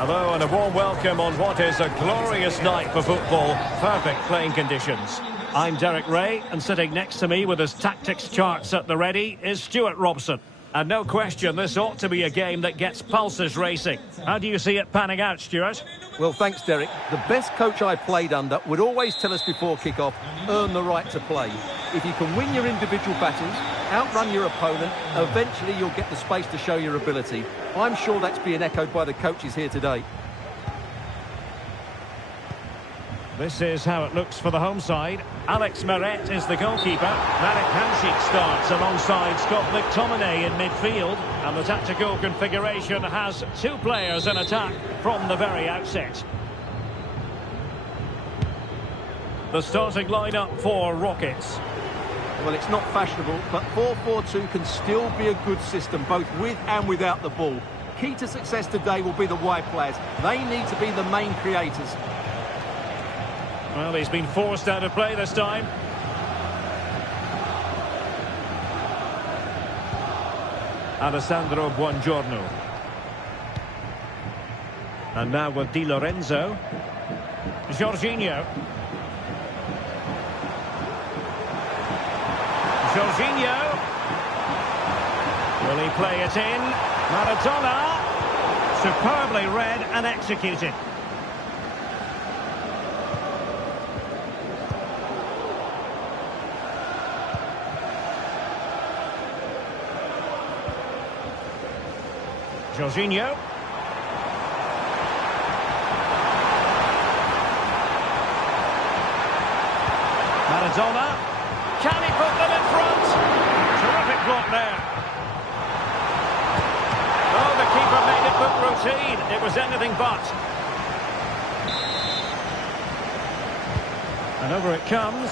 Hello and a warm welcome on what is a glorious night for football. Perfect playing conditions. I'm Derek Ray, and sitting next to me with his tactics charts at the ready is Stuart Robson. And no question, this ought to be a game that gets pulses racing. How do you see it panning out, Stuart? Well, thanks, Derek. The best coach I played under would always tell us before kick-off, earn the right to play. If you can win your individual battles, outrun your opponent, eventually you'll get the space to show your ability. I'm sure that's being echoed by the coaches here today. This is how it looks for the home side. Alex Meret is the goalkeeper. Marek Hamšík starts alongside Scott McTominay in midfield. And the tactical configuration has two players in attack from the very outset. The starting lineup for Rockets. Well, it's not fashionable, but 4-4-2 can still be a good system, both with and without the ball. Key to success today will be the wide players. They need to be the main creators. Well, he's been forced out of play this time. Alessandro Buongiorno. And now with Di Lorenzo. Jorginho. Jorginho. Will he play it in? Maradona. Superbly read and executed. Jorginho. Maradona. Can he put them in front? Terrific block there. Oh, the keeper made it look routine. It was anything but. And over it comes.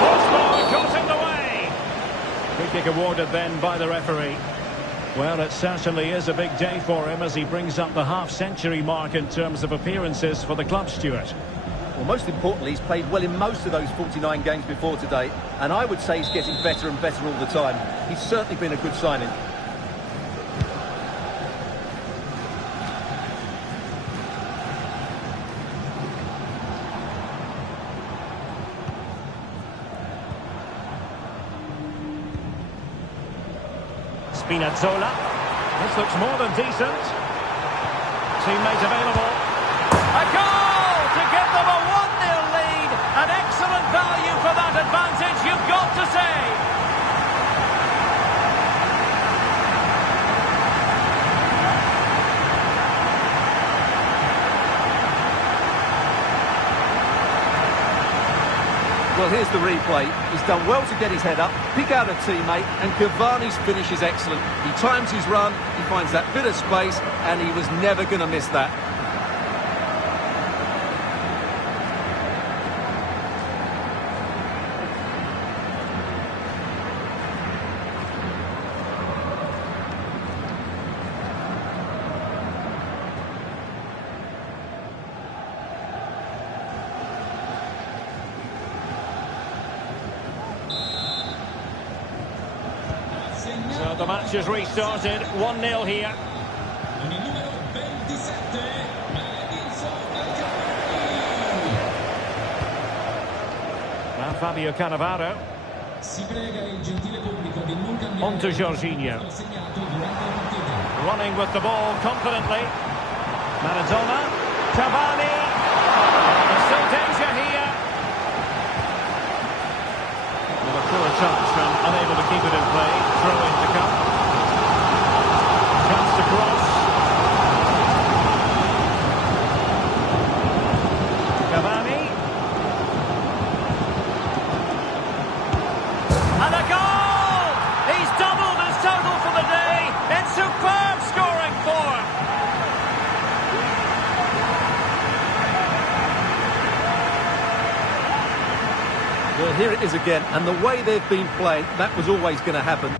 Crossbar got in the way. Free kick awarded then by the referee. Well, it certainly is a big day for him as he brings up the half-century mark in terms of appearances for the club, Stuart. Well, most importantly, he's played well in most of those 49 games before today, and I would say he's getting better and better all the time. He's certainly been a good signing. Spinazzola. This looks more than decent. Teammate available. A goal to give them a 1-0 lead. An excellent value for that advantage, you've got to say. Well, here's the replay. He's done well to get his head up, pick out a teammate, and Cavani's finish is excellent. He times his run, he finds that bit of space, and he was never going to miss that. So the match has restarted, 1-0 here. Now Fabio Cannavaro. On to Jorginho. Running with the ball confidently. Maradona. Cavani. There's still danger here. Well, a poor touch and unable to keep it in play. Throw in to come. Chance to cross. Cavani. And a goal! He's doubled his total for the day in superb scoring form. Well, here it is again, and the way they've been playing, that was always going to happen.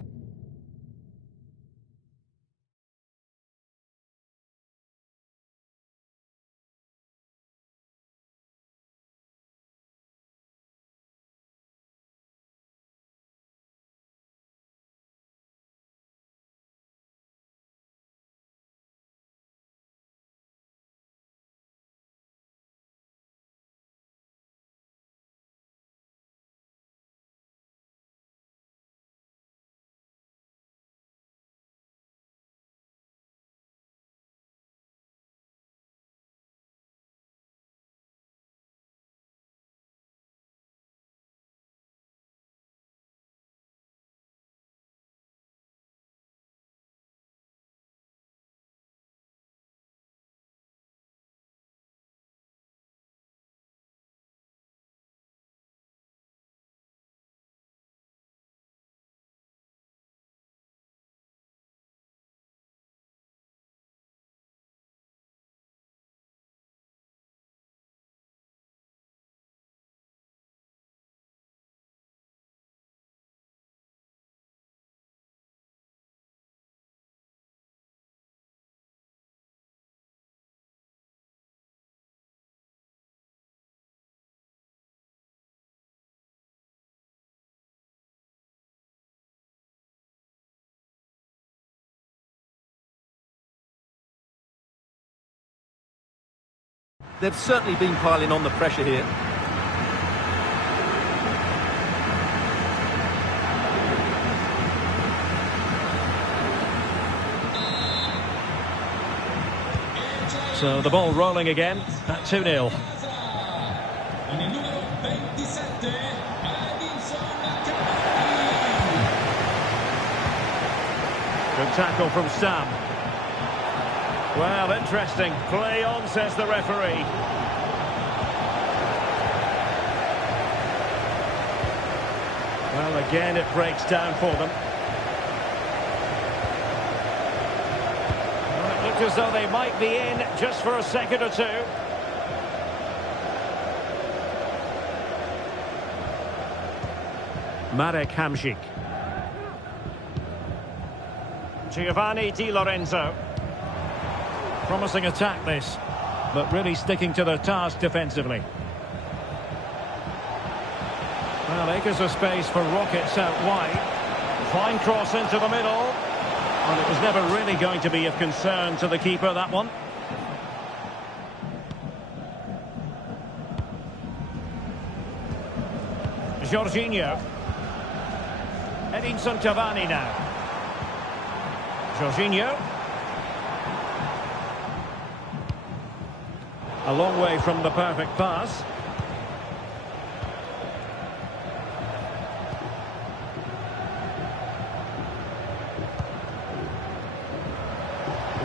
They've certainly been piling on the pressure here. So the ball rolling again at 2-0. Good tackle from Stam. Well, interesting. Play on, says the referee. Well, again, it breaks down for them. Well, it looked as though they might be in just for a second or two. Marek Hamsik. Giovanni Di Lorenzo. Promising attack this, but really sticking to their task defensively. Well, acres of space for rockets out wide. Fine cross into the middle. And it was never really going to be of concern to the keeper, that one. Jorginho. Edinson Cavani now. Jorginho. A long way from the perfect pass.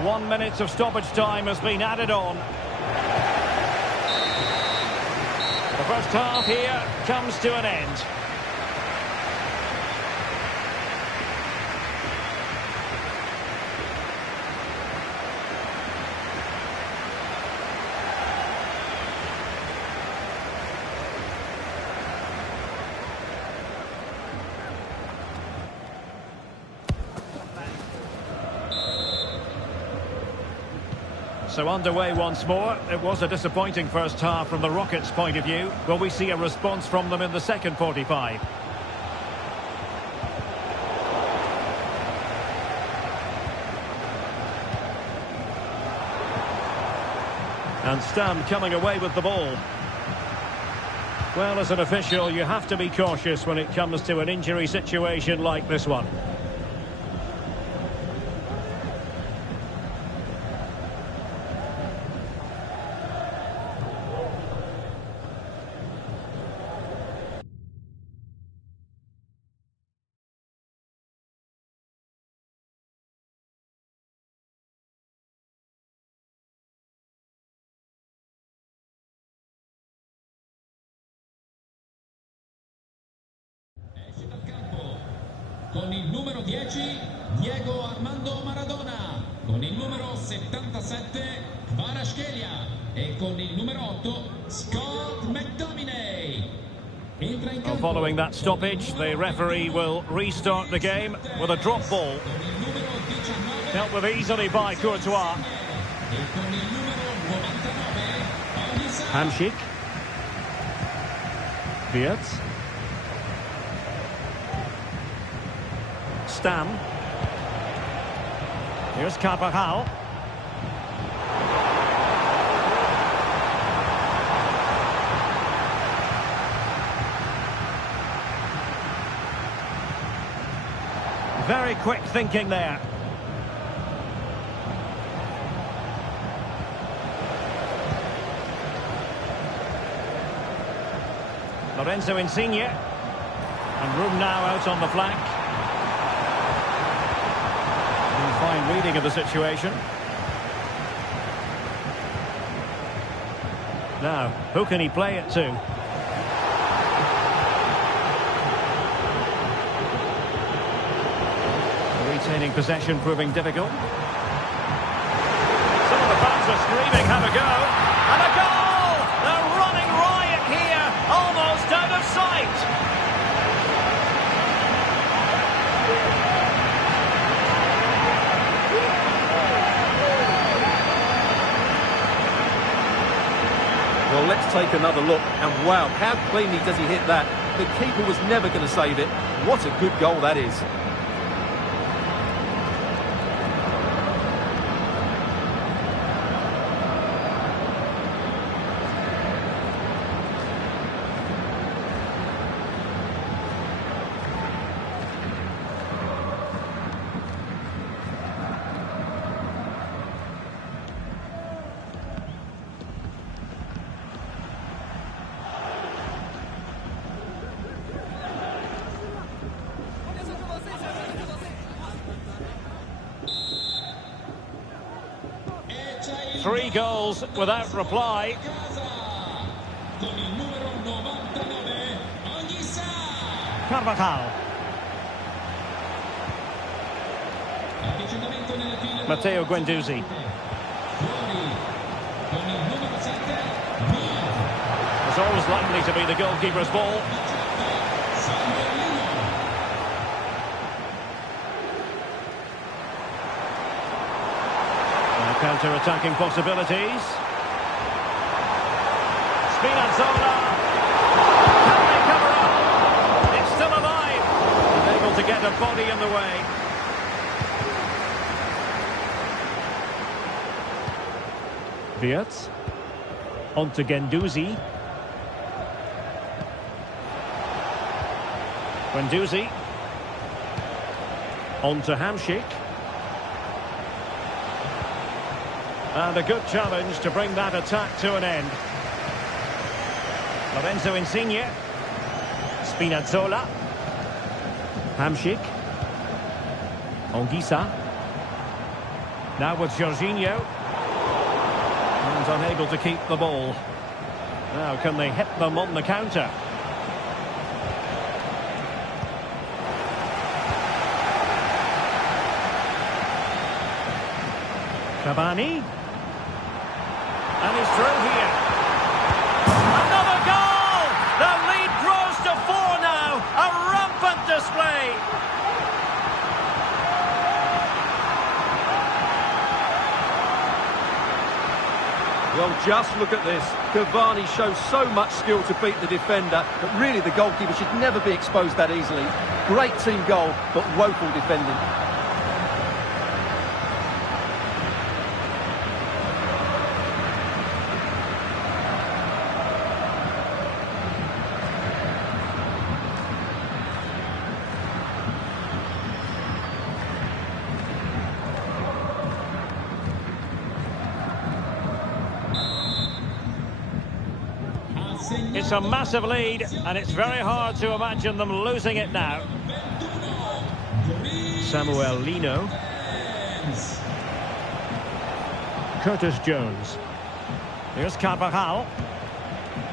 One minute of stoppage time has been added on. The first half here comes to an end. So underway once more. It was a disappointing first half from the Rockets' point of view. Will we see a response from them in the second 45? And Stam coming away with the ball. Well, as an official, you have to be cautious when it comes to an injury situation like this one. Con il numero 10 Diego Armando Maradona, con il numero 77 Kvaratskhelia e con il numero 8 Scott McTominay. Following that stoppage, the referee will restart the game with a drop ball. Dealt with easily by Courtois. Hamsik. Wirtz. Stam. Here's Carvajal. Very quick thinking there. Lorenzo Insigne. And room now out on the flank. Fine reading of the situation. Now, who can he play it to? Retaining possession proving difficult. Some of the fans are screaming, have a go. And a goal! They're running riot here, almost out of sight. Well, let's take another look. And wow, how cleanly does he hit that? The keeper was never going to save it. What a good goal that is. 3 goals without reply. Con il numero 99, Anguissa. Carvajal. Avvicinamento nel filo. Matteo Guendouzi. Fuori. Con il numero 7, It's always likely to be the goalkeeper's ball. Counter-attacking possibilities. Spinazzola. Can they cover up? It's still alive. Able to get a body in the way. Wirtz. On to Guendouzi. Guendouzi. On to Hamšík. And a good challenge to bring that attack to an end. Lorenzo Insigne. Spinazzola. Hamšík. Anguissa. Now with Jorginho. And unable to keep the ball. Now can they hit them on the counter? Cavani. And he's through here. Another goal! The lead grows to 4 now. A rampant display. Well, just look at this. Cavani shows so much skill to beat the defender, but really the goalkeeper should never be exposed that easily. Great team goal, but woeful defending. It's a massive lead, and it's very hard to imagine them losing it now. Samuel Lino. Curtis Jones. Here's Carvajal.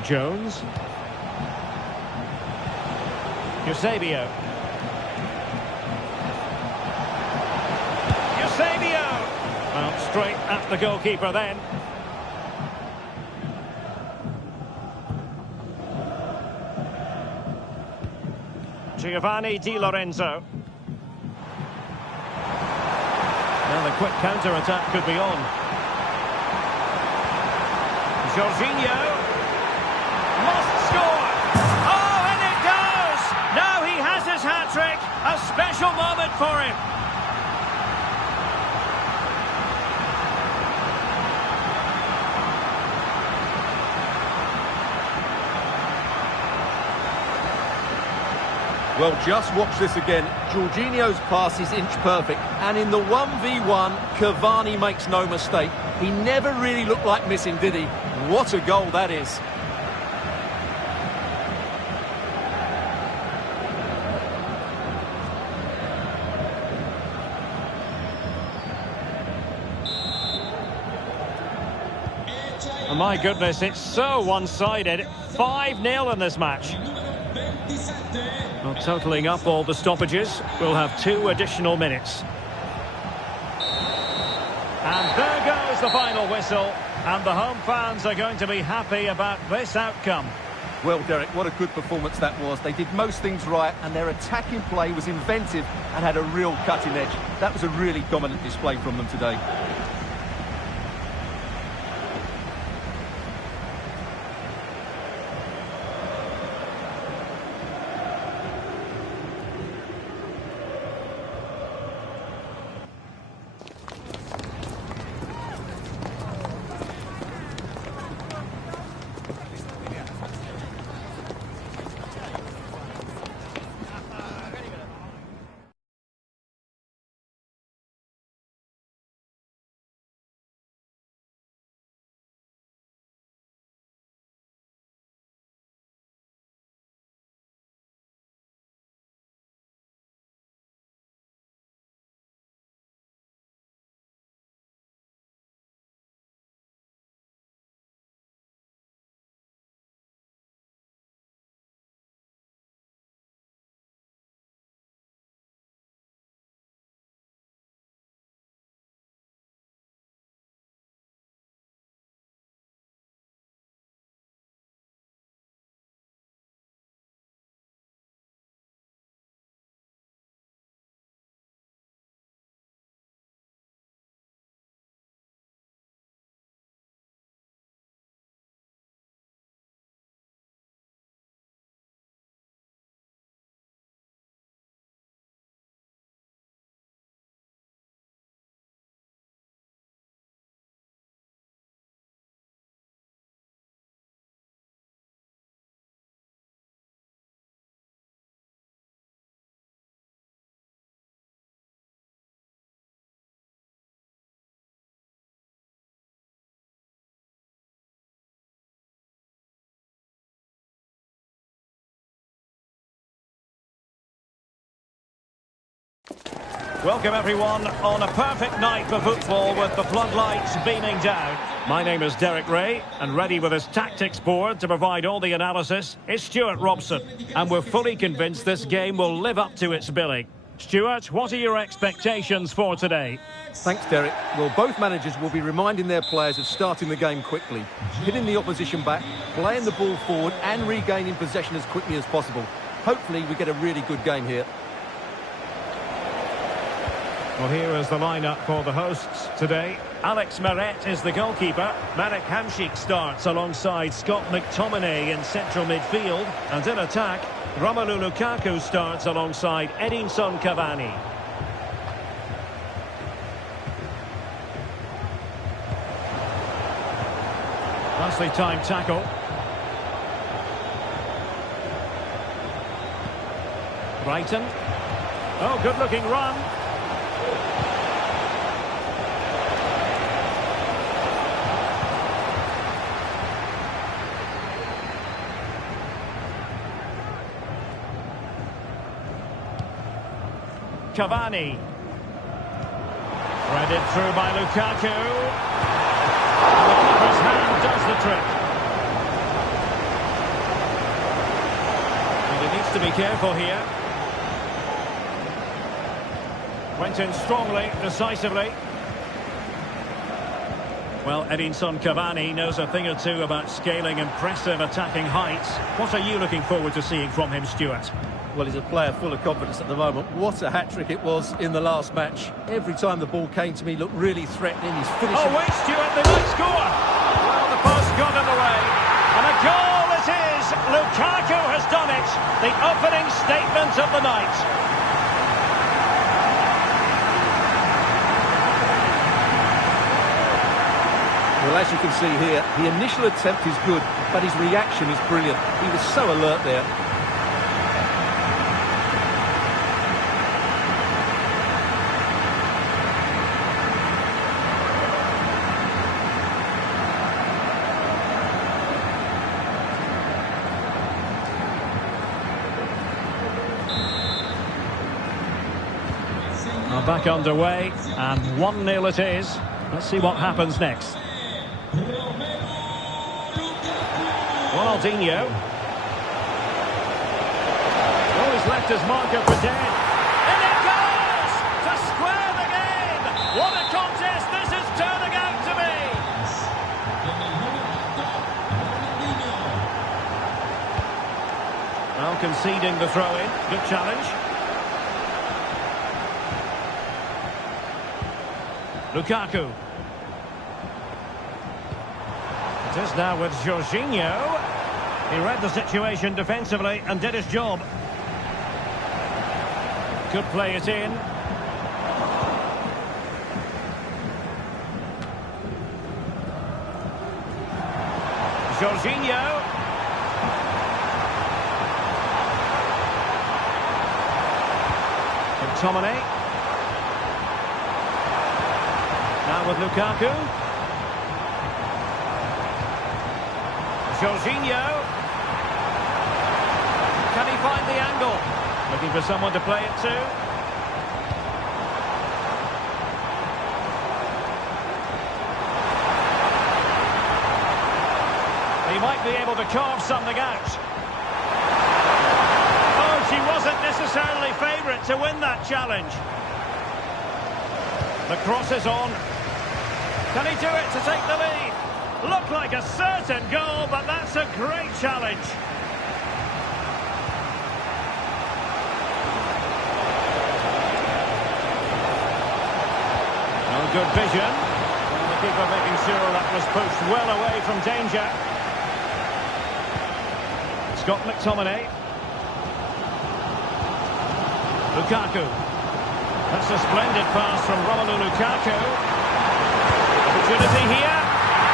Jones. Eusebio. Eusebio! Well, straight at the goalkeeper then. Giovanni Di Lorenzo. Now the quick counter-attack could be on. Jorginho. Must score! Oh, and it goes! Now he has his hat-trick. A special moment for him. Well, just watch this again. Jorginho's pass is inch perfect, and in the 1v1, Cavani makes no mistake. He never really looked like missing, did he? What a goal that is. Oh, my goodness, it's so one-sided. 5-0 in this match. Well, totalling up all the stoppages, we'll have 2 additional minutes. And there goes the final whistle, and the home fans are going to be happy about this outcome. Well, Derek, what a good performance that was. They did most things right, and their attacking play was inventive and had a real cutting edge. That was a really dominant display from them today. Welcome everyone on a perfect night for football with the floodlights beaming down. My name is Derek Ray, and ready with his tactics board to provide all the analysis is Stuart Robson. And we're fully convinced this game will live up to its billing. Stuart, what are your expectations for today? Thanks, Derek. Well, both managers will be reminding their players of starting the game quickly, hitting the opposition back, playing the ball forward and regaining possession as quickly as possible. Hopefully we get a really good game here. Well, here is the lineup for the hosts today. Alex Meret is the goalkeeper. Marek Hamšík starts alongside Scott McTominay in central midfield. And in attack, Romelu Lukaku starts alongside Edinson Cavani. Nicely timed tackle. Brighton. Oh, good-looking run. Cavani. Threaded through by Lukaku. And the keeper's hand does the trick. And he needs to be careful here. Went in strongly, decisively. Well, Edinson Cavani knows a thing or two about scaling impressive attacking heights. What are you looking forward to seeing from him, Stuart? Well, he's a player full of confidence at the moment. What a hat-trick it was in the last match. Every time the ball came to me, looked really threatening. He's finishing. Oh, wait, Stuart, they might score. Well, the post got in the way. And a goal it is. Lukaku has done it. The opening statement of the night. Well, as you can see here, the initial attempt is good, but his reaction is brilliant. He was so alert there. Back underway, and 1-0 it is. Let's see what happens next. Ronaldinho. Oh, he's left his marker for dead. And it goes! To square the game! What a contest this is turning out to be! Well, conceding the throw-in. Good challenge. Lukaku. It is now with Jorginho. He read the situation defensively and did his job. Could play it in. Jorginho. McTominay. Now with Lukaku. Jorginho. Can he find the angle? Looking for someone to play it to. He might be able to carve something out. Oh, she wasn't necessarily favourite to win that challenge. The cross is on. Can he do it to take the lead? Looked like a certain goal, but that's a great challenge. No good vision. And the keeper making sure that was pushed well away from danger. Scott McTominay. Lukaku. That's a splendid pass from Romelu Lukaku. Opportunity here.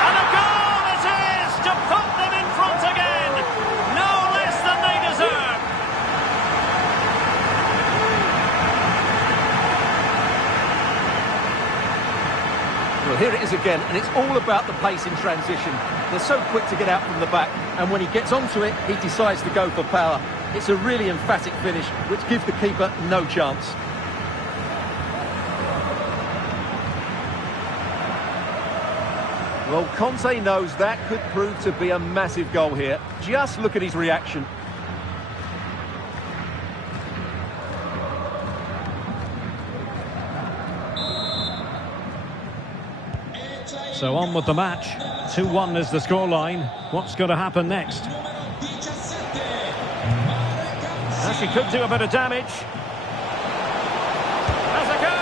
And a goal it is to put them in front again. No less than they deserve. Well, here it is again, and it's all about the pace in transition. They're so quick to get out from the back, and when he gets onto it, he decides to go for power. It's a really emphatic finish, which gives the keeper no chance. Well, Conte knows that could prove to be a massive goal here. Just look at his reaction. So on with the match. 2-1 is the scoreline. What's going to happen next? She could do a bit of damage. Has a go!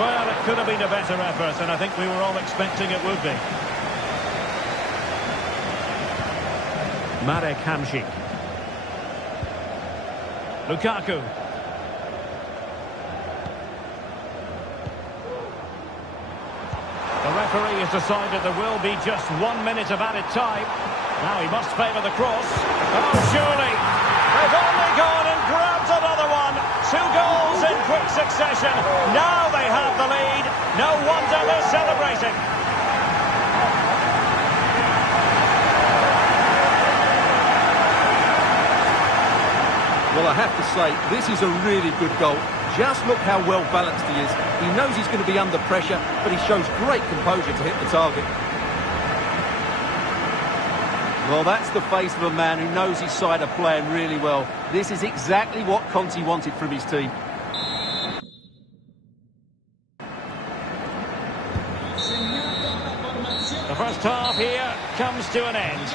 Well, it could have been a better effort, and I think we were all expecting it would be. Marek Hamšík. Lukaku. The referee has decided there will be just 1 minute of added time. Now he must favour the cross. Oh, surely! They've only gone and grabbed another one. 2 goals in quick succession. Now they have the lead. No wonder they're celebrating. Well, I have to say, this is a really good goal. Just look how well balanced he is. He knows he's going to be under pressure, but he shows great composure to hit the target. Well, that's the face of a man who knows his side are playing really well. This is exactly what Conte wanted from his team. The first half here comes to an end.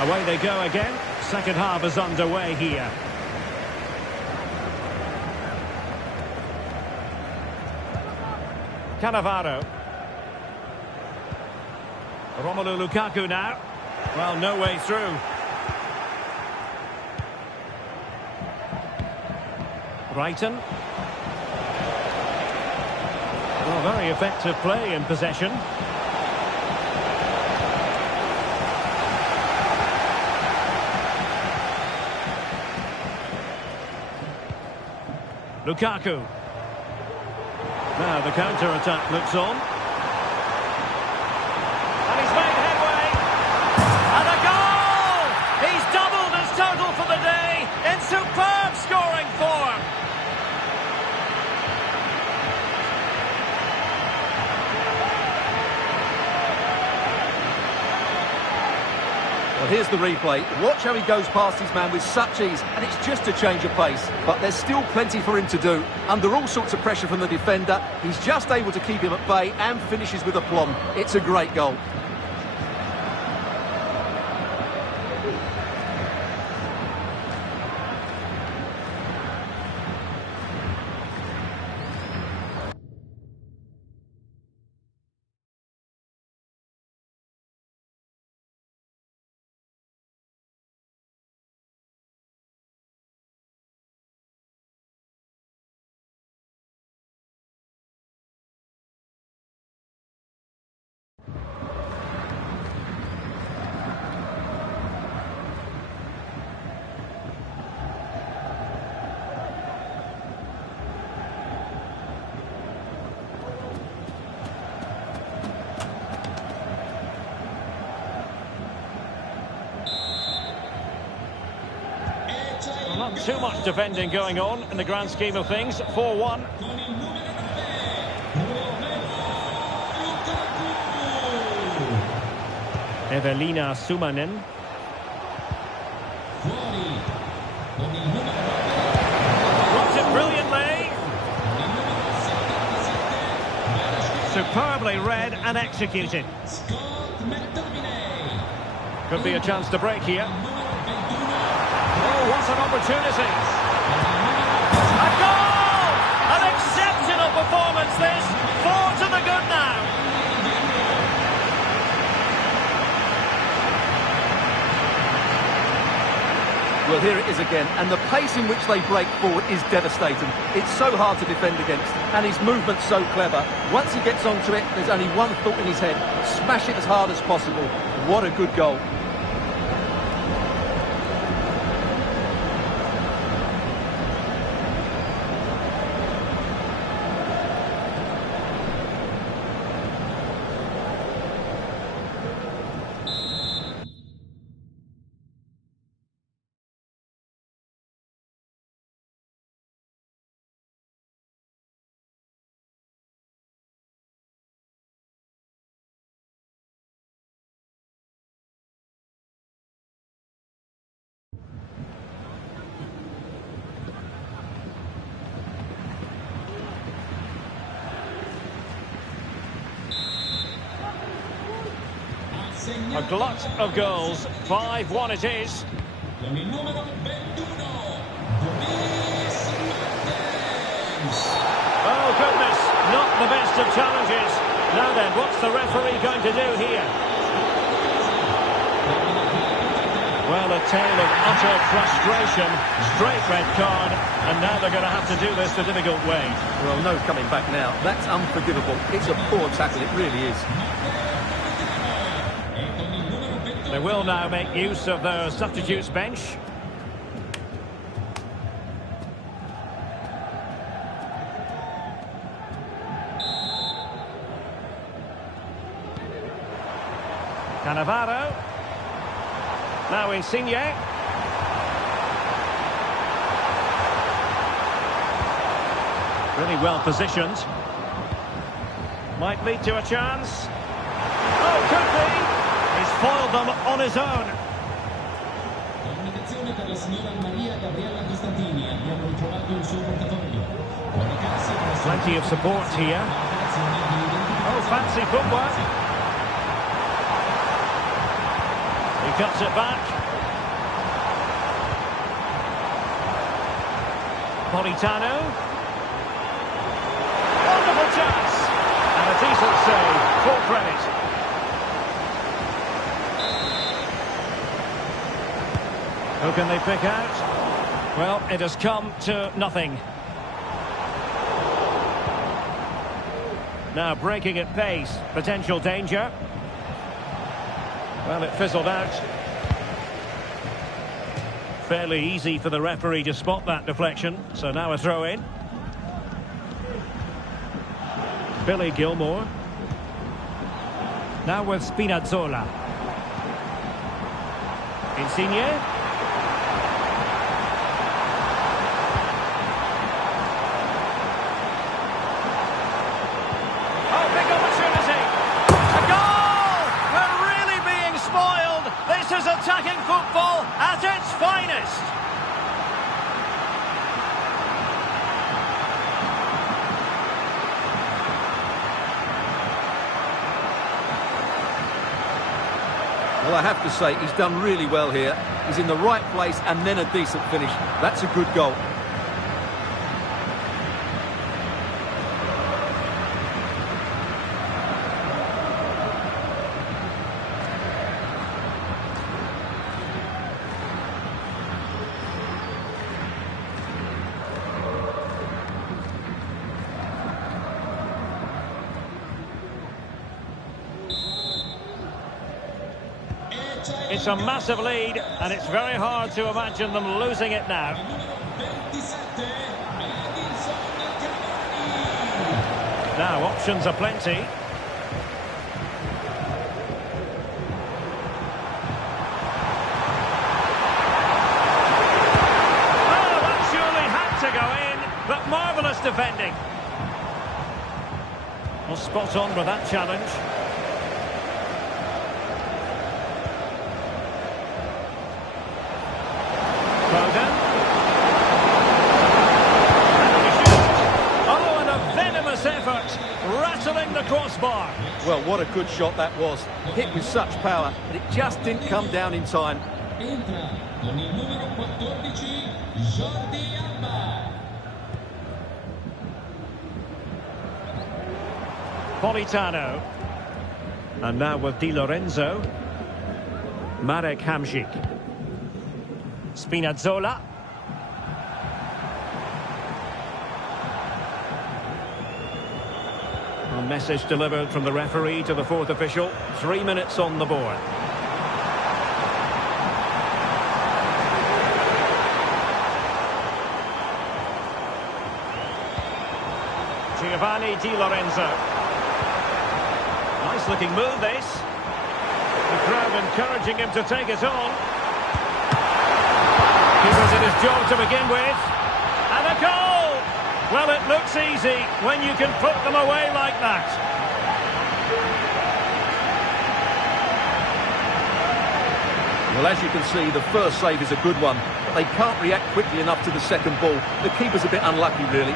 Away they go again. Second half is underway here. Cannavaro. Romelu Lukaku now. Well, no way through. Brighton. Well, very effective play in possession. Lukaku. Now the counter-attack looks on. And he's made headway. And a goal! He's doubled his total for the day in superb scoring form. Well, here's the replay. Watch how he goes past his man with such ease, and it's just a change of pace. But there's still plenty for him to do. Under all sorts of pressure from the defender, he's just able to keep him at bay and finishes with aplomb. It's a great goal. Not too much defending going on in the grand scheme of things. 4-1. Evelina Sumanen. Drops it brilliantly. Superbly read and executed. Could be a chance to break here. Oh, what an opportunity. A goal! An exceptional performance this. 4 to the good now. Well, here it is again, and the pace in which they break forward is devastating. It's so hard to defend against, and his movement's so clever. Once he gets onto it, there's only one thought in his head: smash it as hard as possible. What a good goal. A glut of goals. 5-1 it is. Con il numero 21, Bicenz. Oh, goodness. Not the best of challenges. Now then, what's the referee going to do here? Well, a tale of utter frustration. Straight red card. And now they're going to have to do this the difficult way. Well, no coming back now. That's unforgivable. It's a poor tackle, it really is. They will now make use of their substitutes bench. Cannavaro. Now Insigne. Really well positioned. Might lead to a chance. Oh, could be. He's foiled them on his own. Comunicazione per la signora Maria Gabriella Costantini. Abbiamo ritrovato il suo portafoglio. Plenty of support here. Oh, fancy footwork. He cuts it back. Politano. Wonderful chance. And a decent save. Full credit. Who can they pick out? Well, it has come to nothing. Now breaking at pace. Potential danger. Well, it fizzled out. Fairly easy for the referee to spot that deflection. So now a throw-in. Billy Gilmore. Now with Spinazzola. Insigne. Oh, big opportunity. A goal! We're really being spoiled. This is attacking football at its finest. Well, I have to say, he's done really well here. He's in the right place and then a decent finish. That's a good goal. It's a massive lead, and it's very hard to imagine them losing it now. Now, options are plenty. Oh, that surely had to go in, but marvellous defending. Well, spot on with that challenge. Rattling the crossbar. Well, what a good shot that was. Hit with such power, but it just didn't come down in time. Entra con il numero 14, Jordi Alba. Politano. And now with Di Lorenzo. Marek Hamsik. Spinazzola. A message delivered from the referee to the fourth official. 3 minutes on the board. Giovanni Di Lorenzo. Nice looking move this. The crowd encouraging him to take it on. Keeper's in his job to begin with. And a goal! Well, it looks easy when you can put them away like that. Well, as you can see, the first save is a good one, but they can't react quickly enough to the second ball. The keeper's a bit unlucky, really.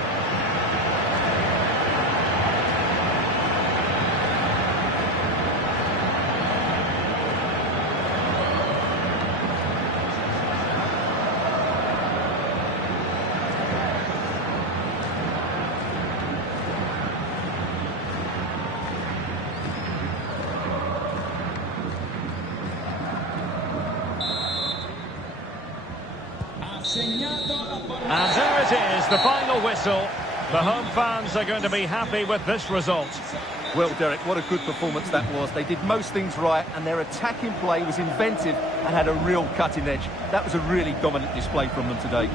segnato. And there it is, the final whistle. The home fans are going to be happy with this result. Well, Derek, what a good performance that was. They did most things right, and their attacking play was inventive and had a real cutting edge. That was a really dominant display from them today.